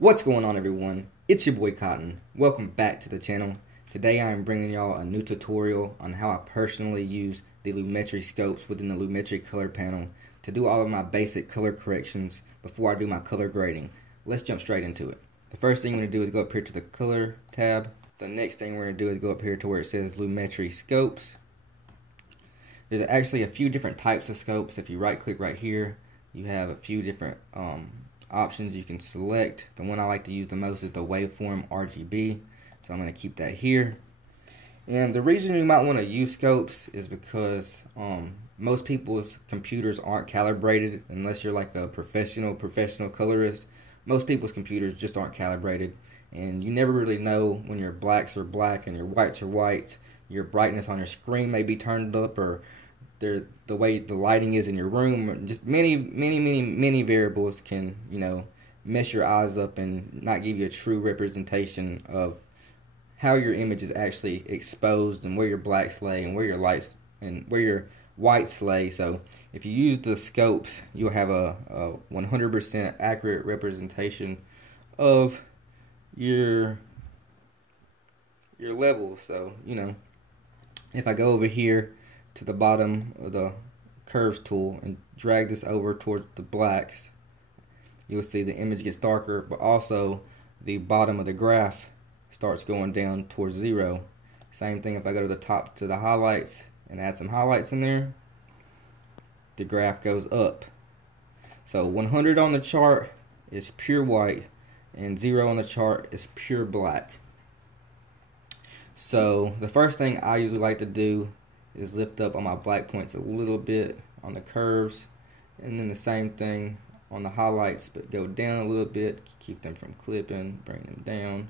What's going on, everyone? It's your boy Cotton. Welcome back to the channel. Today I am bringing y'all a new tutorial on how I personally use the Lumetri scopes within the Lumetri color panel to do all of my basic color corrections before I do my color grading. Let's jump straight into it. The first thing we're going to do is go up here to the color tab. The next thing we're going to do is go up here to where it says Lumetri scopes. There's actually a few different types of scopes. If you right click right here, you have a few different options you can select. The one I like to use the most is the waveform RGB, so I'm going to keep that here. And the reason you might want to use scopes is because most people's computers aren't calibrated unless you're like a professional colorist. Most people's computers just aren't calibrated, and you never really know when your blacks are black and your whites are whites. Your brightness on your screen may be turned up, or the way the lighting is in your room. Just many variables can, mess your eyes up and not give you a true representation of how your image is actually exposed and where your blacks lay and where your lights and where your whites lay. So if you use the scopes, you'll have a 100% accurate representation of your levels. So if I go over here to the bottom of the curves tool and drag this over towards the blacks, you'll see the image gets darker, but also the bottom of the graph starts going down towards 0. Same thing if I go to the top to the highlights and add some highlights in there, the graph goes up. So 100 on the chart is pure white and 0 on the chart is pure black. So the first thing I usually like to do is lift up on my black points a little bit on the curves, and then the same thing on the highlights, but go down a little bit, keep them from clipping, bring them down.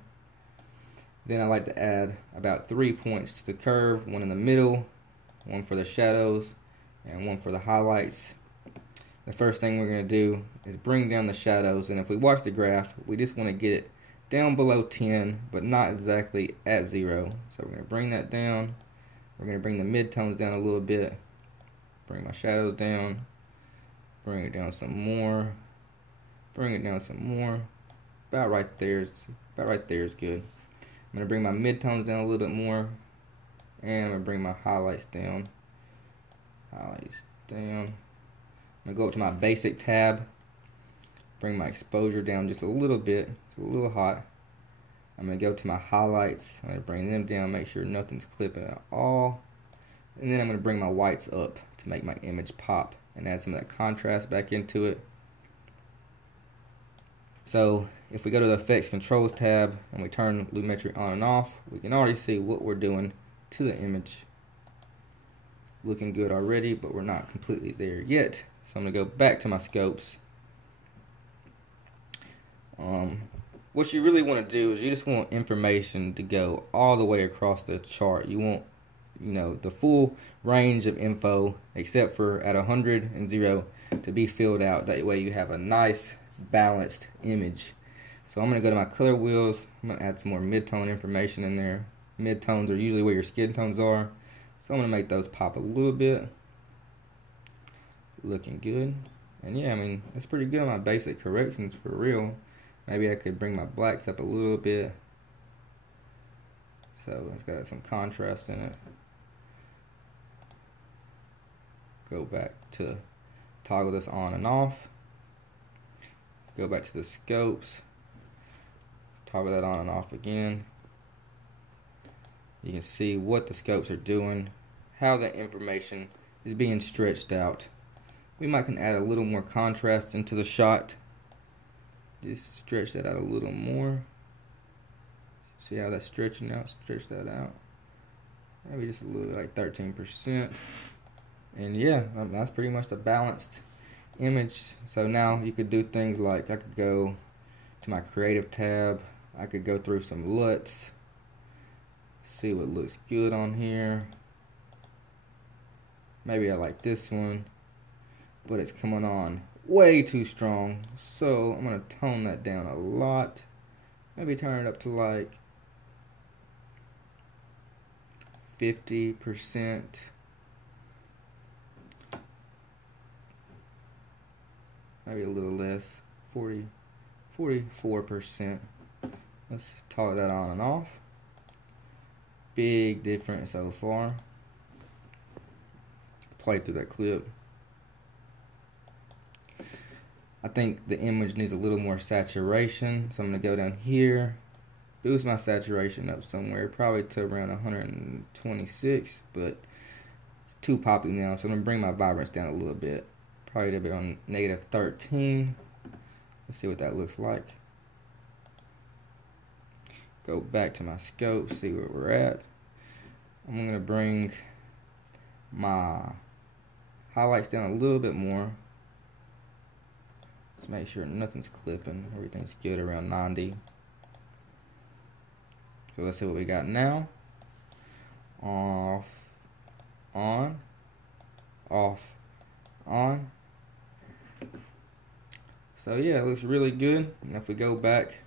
Then I like to add about 3 points to the curve, one in the middle, one for the shadows, and one for the highlights. The first thing we're going to do is bring down the shadows, and if we watch the graph, we just want to get it down below 10, but not exactly at 0. So we're going to bring that down. We're going to bring the midtones down a little bit, bring my shadows down, bring it down some more, bring it down some more. About right there is good. I'm going to bring my midtones down a little bit more, and I'm going to bring my highlights down. I'm going to go up to my basic tab, bring my exposure down just a little bit. It's a little hot. I'm going to go to my highlights. I'm going to bring them down, make sure nothing's clipping at all. And then I'm going to bring my whites up to make my image pop and add some of that contrast back into it. So if we go to the Effects Controls tab and we turn Lumetri on and off, we can already see what we're doing to the image. Looking good already, but we're not completely there yet. So I'm going to go back to my scopes. What you really want to do is you just want information to go all the way across the chart. You want, the full range of info except for at 100 and 0 to be filled out. That way you have a nice balanced image. So I'm going to go to my color wheels. I'm going to add some more mid-tone information in there. Mid-tones are usually where your skin tones are. So I'm going to make those pop a little bit. Looking good. And yeah, it's pretty good on my basic corrections for real. Maybe I could bring my blacks up a little bit, so it's got some contrast in it. Go back to toggle this on and off. Go back to the scopes. Toggle that on and off again. You can see what the scopes are doing, how the information is being stretched out. We might can add a little more contrast into the shot. Just stretch that out a little more. See how that's stretching out? Stretch that out. Maybe just a little, like 13%. And yeah, that's pretty much the balanced image. So now you could do things like I could go to my creative tab. I could go through some LUTs. See what looks good on here. Maybe I like this one, but it's coming on way too strong, so I'm going to tone that down a lot. Maybe turn it up to like 50%. Maybe a little less, 40, 44%. Let's toggle that on and off. Big difference so far. Play through that clip. I think the image needs a little more saturation, so I'm going to go down here, boost my saturation up somewhere, probably to around 126, but it's too poppy now, so I'm going to bring my vibrance down a little bit, probably to be on -13. Let's see what that looks like. Go back to my scope, see where we're at. I'm going to bring my highlights down a little bit more. Let's make sure nothing's clipping. Everything's good around 90. So let's see what we got now. Off, on, off, on. So yeah, it looks really good. And if we go back,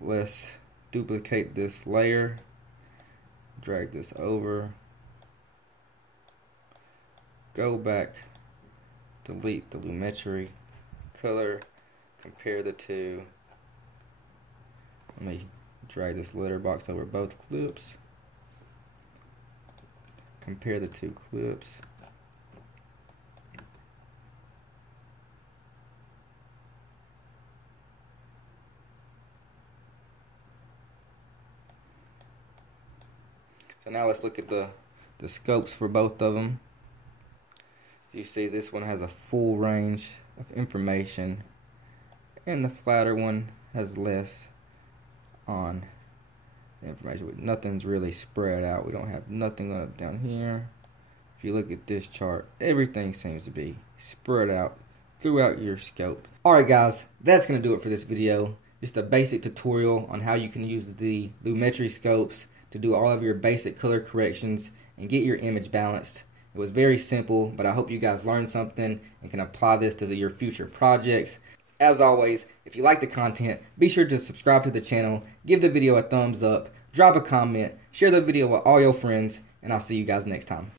let's duplicate this layer, drag this over, go back, delete the Lumetri color, compare the two. Let me drag this letterbox over both clips, compare the two clips. So now let's look at the scopes for both of them. You see this one has a full range of information, and the flatter one has less on information. Nothing's really spread out. We don't have nothing up down here. If you look at this chart, everything seems to be spread out throughout your scope. Alright guys, that's going to do it for this video. Just a basic tutorial on how you can use the Lumetri scopes to do all of your basic color corrections and get your image balanced. It was very simple, but I hope you guys learned something and can apply this to your future projects. As always, if you like the content, be sure to subscribe to the channel, give the video a thumbs up, drop a comment, share the video with all your friends, and I'll see you guys next time.